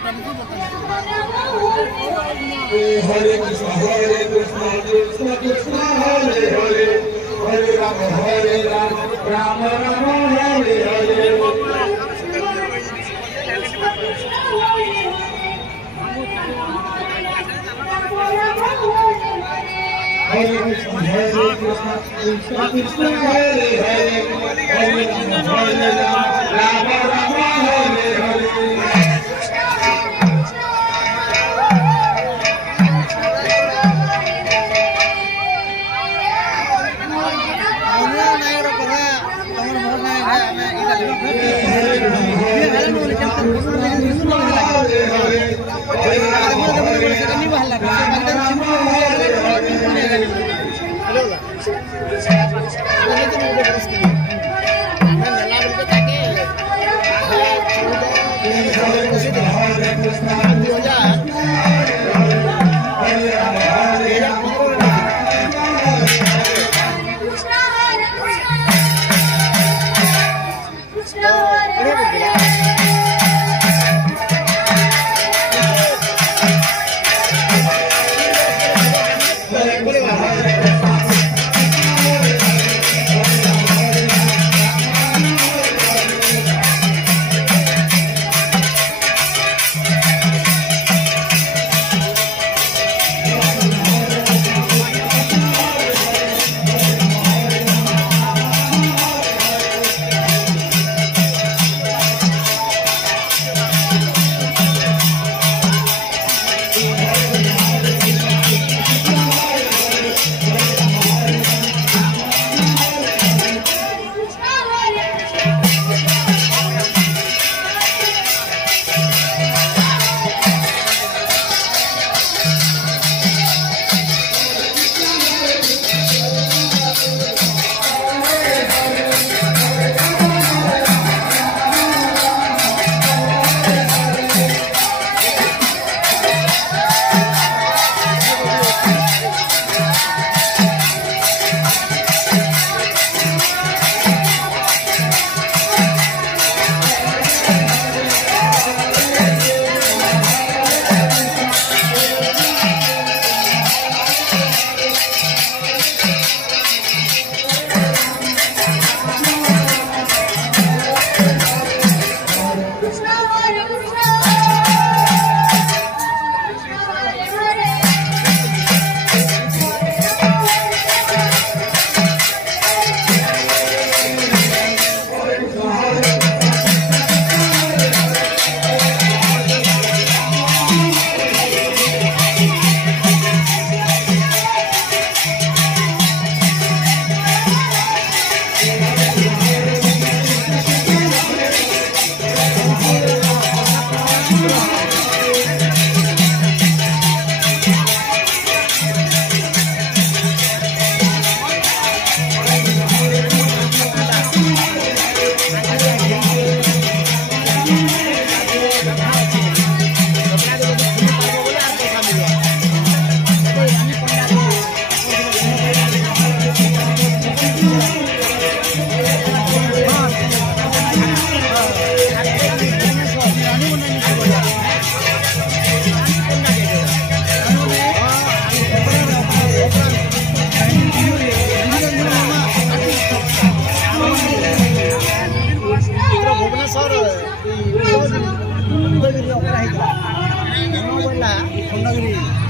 हरे कृष्ण कृष्ण कृष्ण हरे हरे हरे राम राम राम हरे हरे हरे कृष्ण कृष्ण कृष्ण हरे हरे हरे राम राम हरे हरे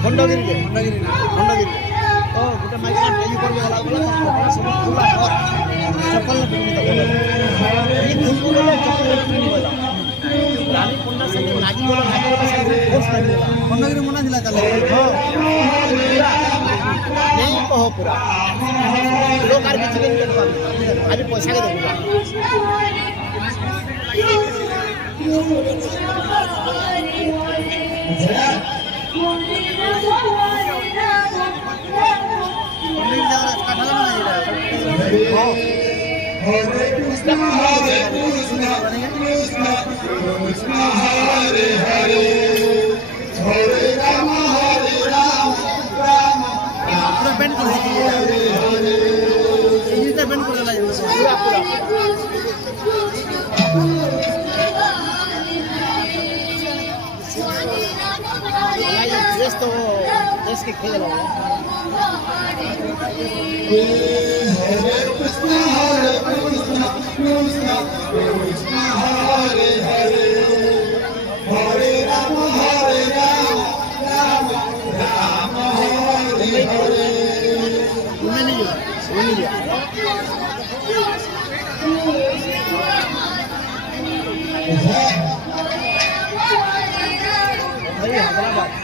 खंडगिरी तो गोटे mic tele कर गला बोला सब खुला और चप्पल रानी पंडा संगे नागी बोला फोर्स लागी खंडगिरी मना दिला चले नहीं कहो पूरा लोग आर किछ नहीं कर पाबे आज पैसा के देबा हरे कृष्ण कृष्ण हरे हरे हरे राम राम पूरा पेंट कर हरे हरे ये पेंट कर पूरा पूरा ड्रेस तो ड्रेस के खेल रहा है। Hare Krishna, Hare Krishna, Krishna Krishna, Hare Hare, Hare Rama, Rama Rama, Hare Hare. Hayır,